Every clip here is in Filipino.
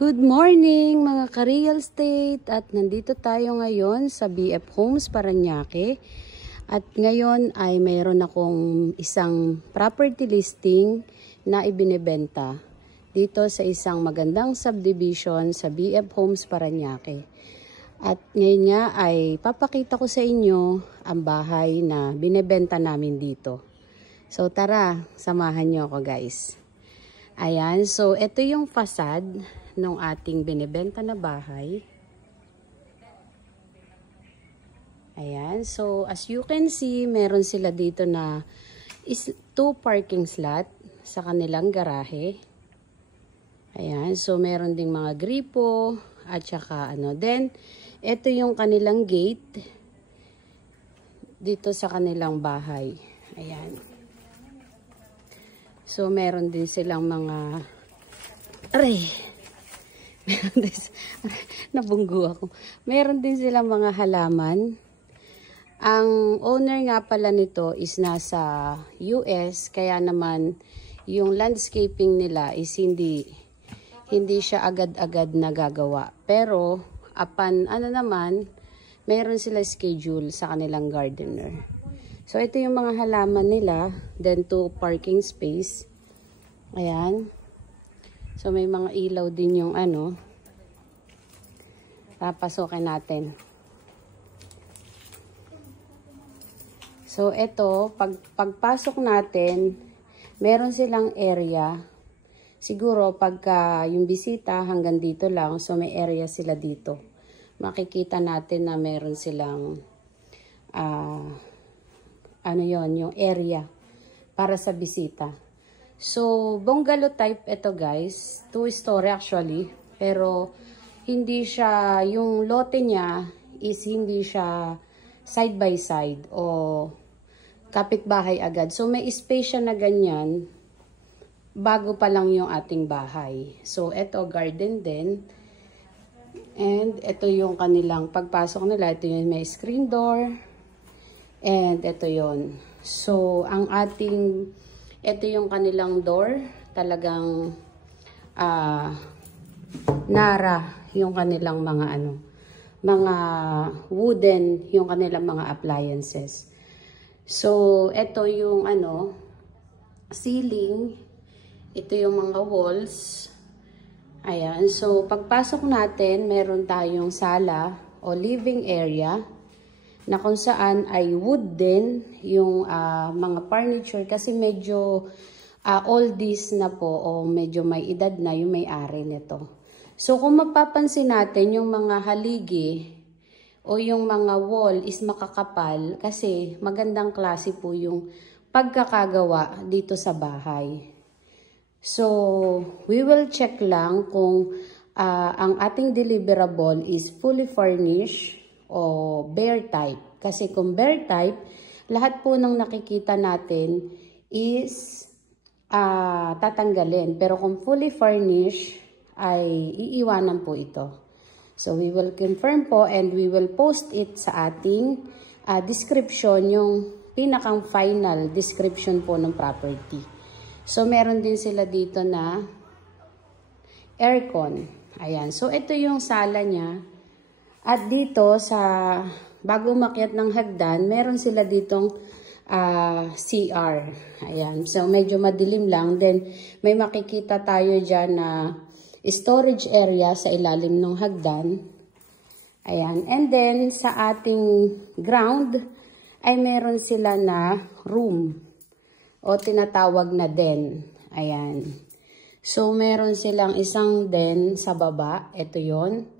Good morning mga ka-real estate, at nandito tayo ngayon sa BF Homes Parañaque. At ngayon ay mayroon akong isang property listing na ibinebenta dito sa isang magandang subdivision sa BF Homes Parañaque. At ngayon nga ay papakita ko sa inyo ang bahay na binebenta namin dito. So tara, samahan nyo ako guys. Ayan, so ito yung facade ng ating binebenta na bahay. Ayan, so as you can see, meron sila dito na 2 parking slot sa kanilang garahe. Ayan, so meron ding mga gripo at saka ano. Then, ito yung kanilang gate dito sa kanilang bahay. Ayan. So, meron din silang mga nabunggo ako. Meron din silang mga halaman. Ang owner nga pala nito is nasa US, kaya naman yung landscaping nila is hindi siya agad-agad nagagawa. Pero upon meron sila schedule sa kanilang gardener. So ito yung mga halaman nila, then 2 parking space. Ayan. So, may mga ilaw din yung papasokin natin. So, ito, pagpasok natin, meron silang area. Siguro, pagka yung bisita hanggang dito lang, so may area sila dito. Makikita natin na meron silang, yung area para sa bisita. So, bungalow type ito guys. 2-story actually. Pero, hindi siya, yung lote niya is hindi siya side by side o kapitbahay agad. So, may space siya na ganyan bago pa lang yung ating bahay. So, ito garden din. And, ito yung kanilang pagpasok nila. Ito yung may screen door. And, ito yon. So, ito yung kanilang door, talagang nara yung kanilang mga wooden yung kanilang mga appliances. So ito yung ceiling, ito yung mga walls. Ayan, so pagpasok natin, meron tayong sala o living area na kung saan ay wood din yung mga furniture kasi medyo oldies na po o medyo may edad na yung may-ari nito. So kung mapapansin natin yung mga haligi o yung mga wall is makakapal kasi magandang klase po yung pagkakagawa dito sa bahay. So we will check lang kung ang ating deliverable is fully furnished o bare type. Kasi kung bare type, lahat po ng nakikita natin is tatanggalin. Pero kung fully furnished, ay iiwanan po ito. So we will confirm po and we will post it sa ating description, yung pinakang final description po ng property. So meron din sila dito na aircon. Ayan. So ito yung sala niya. At dito bago umakyat ng hagdan, meron sila ditong CR. Ayan. So medyo madilim lang. Then may makikita tayo dyan na storage area sa ilalim ng hagdan. Ayan. And then sa ating ground ay meron sila na room o tinatawag na den. Ayan. So meron silang isang den sa baba. Ito yon.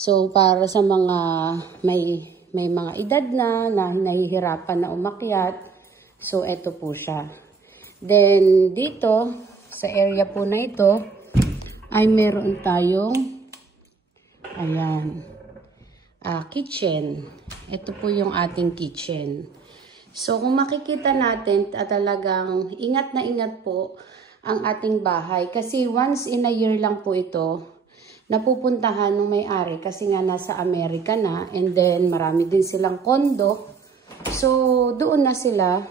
So, para sa mga may mga edad na nahihirapan na umakyat, so ito po siya. Then, dito, sa area po na ito, ay meron tayong, kitchen. Ito po yung ating kitchen. So, kung makikita natin, talagang ingat na ingat po ang ating bahay. Kasi once in a year lang po ito, napupuntahan ng may-ari kasi nga nasa Amerika na, and then marami din silang kondo. So, doon na sila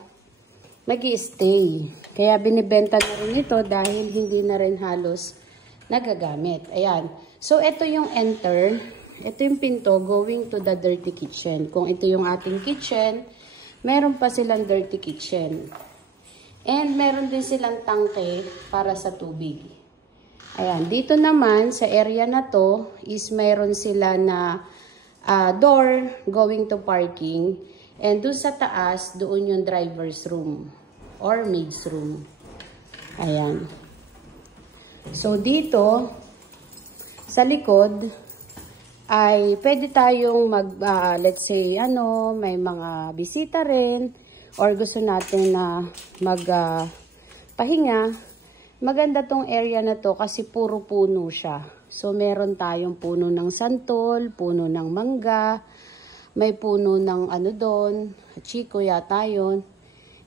mag-i-stay. Kaya binibenta na rin ito dahil hindi na rin halos nagagamit. Ayan. So, ito yung enter. Ito yung pinto going to the dirty kitchen. Kung ito yung ating kitchen, meron pa silang dirty kitchen. And meron din silang tangke para sa tubig. Ayan. Dito naman, sa area na to, is meron sila na door going to parking. And doon sa taas, doon yung driver's room or maid's room. Ayan. So, dito, sa likod, ay pwede tayong let's say, may mga bisita rin, or gusto natin na pahinga. Maganda tong area na to kasi puro puno siya. So, meron tayong puno ng santol, puno ng mangga, may puno ng doon, chiko yata yun.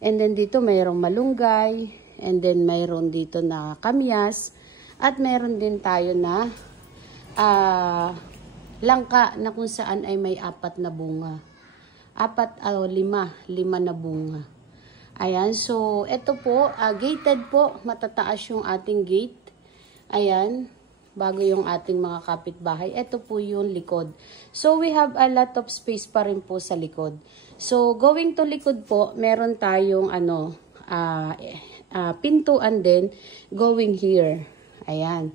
And then dito mayroong malunggay, and then mayroon dito na kamyas, at meron din tayo na langka na kung saan ay may 4 na bunga. 5 na bunga. Ayan, so ito po, gated po, matataas yung ating gate. Ayan, bago yung ating mga kapitbahay. Ito po yung likod. So we have a lot of space pa rin po sa likod. So going to likod po, meron tayong pintuan din going here. Ayan.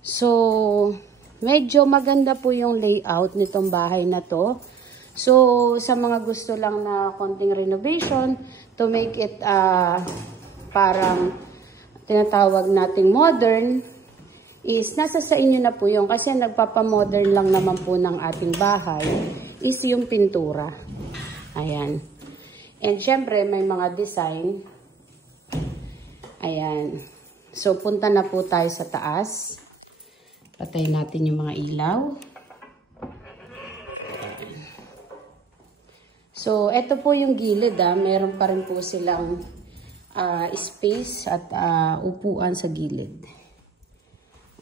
So medyo maganda po yung layout nitong bahay na to. So, sa mga gusto lang na konting renovation, to make it parang tinatawag nating modern, is nasa sa inyo na po yung kasi nagpapamodern lang naman po ng ating bahay is yung pintura. Ayan. And syempre, may mga design. Ayan. So, punta na po tayo sa taas. Patay natin yung mga ilaw. So, ito po yung gilid. Meron pa rin po silang space at upuan sa gilid.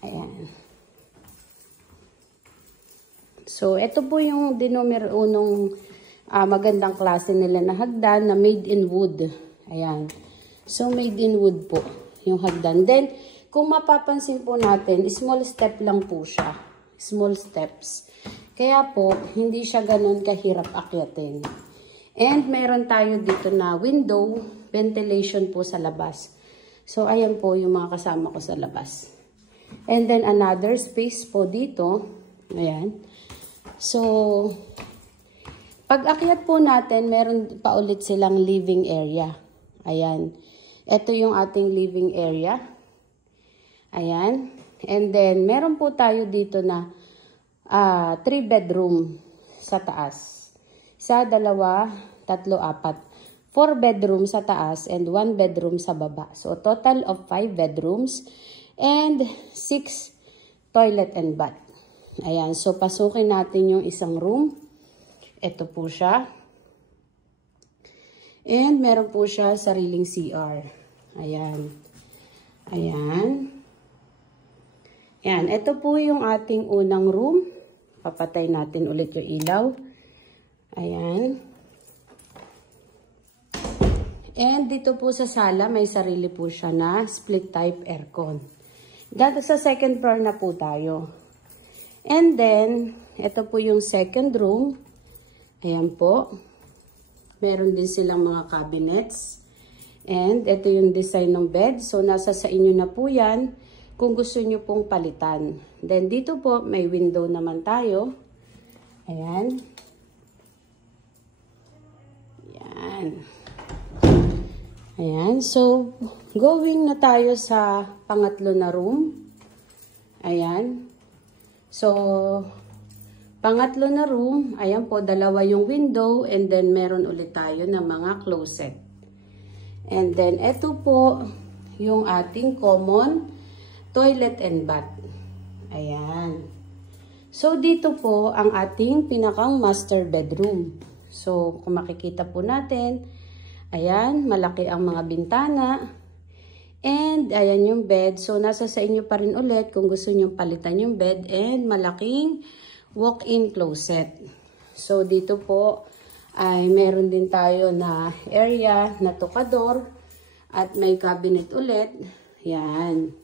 Ayan. So, ito po yung numero 1 magandang klase nila na hagdan na made in wood. Ayan. So, made in wood po yung hagdan. Then, kung mapapansin po natin, small step lang po siya. Small steps. Kaya po, hindi siya ganun kahirap akyatin. And meron tayo dito na window, ventilation po sa labas. So, ayan po yung mga kasama ko sa labas. And then, another space po dito. Ayan. So, pag akyat po natin, meron pa ulit silang living area. Ayan. Ito yung ating living area. Ayan. And then, meron po tayo dito na 3 bedroom sa taas. 1, 2, 3, 4. 4 bedroom sa taas and 1 bedroom sa baba. So, total of 5 bedrooms and 6 toilet and bath. Ayan. So, pasukin natin yung isang room. Ito po siya. And meron po siya sariling CR. Ayan. Ayan. Yan, ito po yung ating unang room. Papatay natin ulit yung ilaw. Ayan. And dito po sa sala, may sarili po siya na split type aircon. Dito sa second floor na po tayo. And then, ito po yung second room. Ayan po. Meron din silang mga cabinets. And ito yung design ng bed. So, nasa sa inyo na po yan. Kung gusto nyo pong palitan. Then, dito po, may window naman tayo. Ayan. Ayan. Ayan. So, going na tayo sa pangatlo na room. Ayan. So, pangatlo na room. Ayan po, 2 yung window. And then, meron ulit tayo na mga closet. And then, ito po, yung ating common toilet and bath. Ayan. So, dito po ang ating pinakang master bedroom. So, kung makikita po natin, ayan, malaki ang mga bintana. And, ayan yung bed. So, nasa sa inyo pa rin ulit kung gusto nyo palitan yung bed. And, malaking walk-in closet. So, dito po ay meron din tayo na area na tokador. At may cabinet ulit. Yan.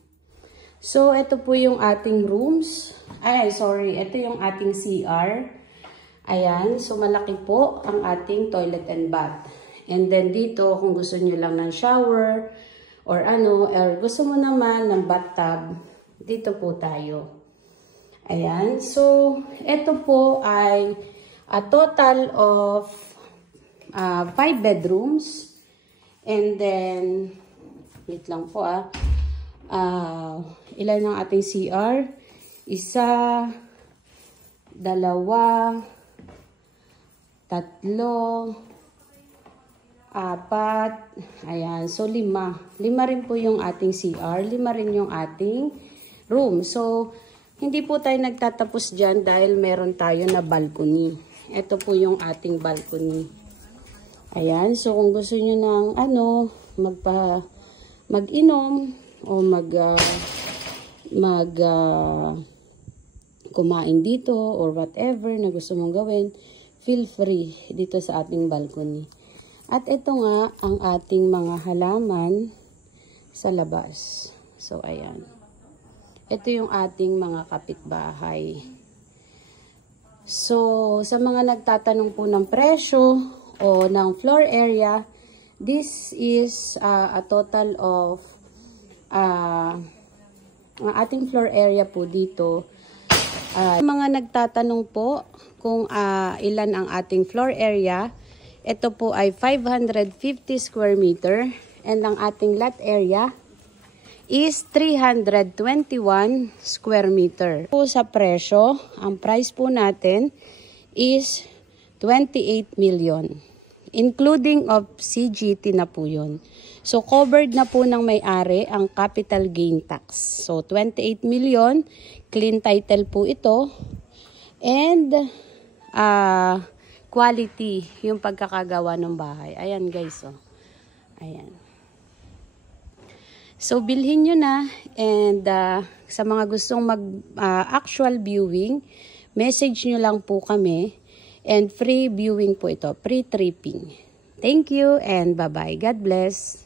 So, ito po yung ating rooms. Ay, sorry. Ito yung ating CR. Ayan. So, malaki po ang ating toilet and bath. And then dito, kung gusto nyo lang ng shower, or gusto mo naman ng bathtub, dito po tayo. Ayan. So, ito po ay a total of 5 bedrooms. And then, wait lang po ilan ang ating CR? 1, 2, 3, 4, 5, 6. Ayan. So, 5. 5 rin po yung ating CR. 5 rin yung ating room. So, hindi po tayo nagtatapos dyan dahil meron tayo na balcony. Ito po yung ating balcony. Ayan. So, kung gusto nyo ng mag-inom o kumain dito or whatever na gusto mong gawin, feel free dito sa ating balcony. At ito nga ang ating mga halaman sa labas. So, ayan. Ito yung ating mga kapitbahay. So, sa mga nagtatanong po ng presyo o ng floor area, this is a total of ang ating floor area po dito. Mga nagtatanong po kung ilan ang ating floor area, ito po ay 550 square meter and ang ating lot area is 321 square meter. Po sa presyo, ang price po natin is 28 million. Including of CGT na po yun. So, covered na po ng may-ari ang capital gain tax. So, 28 million, clean title po ito. And, quality, yung pagkakagawa ng bahay. Ayan guys, oh. Ayan. So, bilhin nyo na. And, sa mga gustong actual viewing, message nyo lang po kami. And free viewing po ito. Free tripping. Thank you and bye-bye. God bless.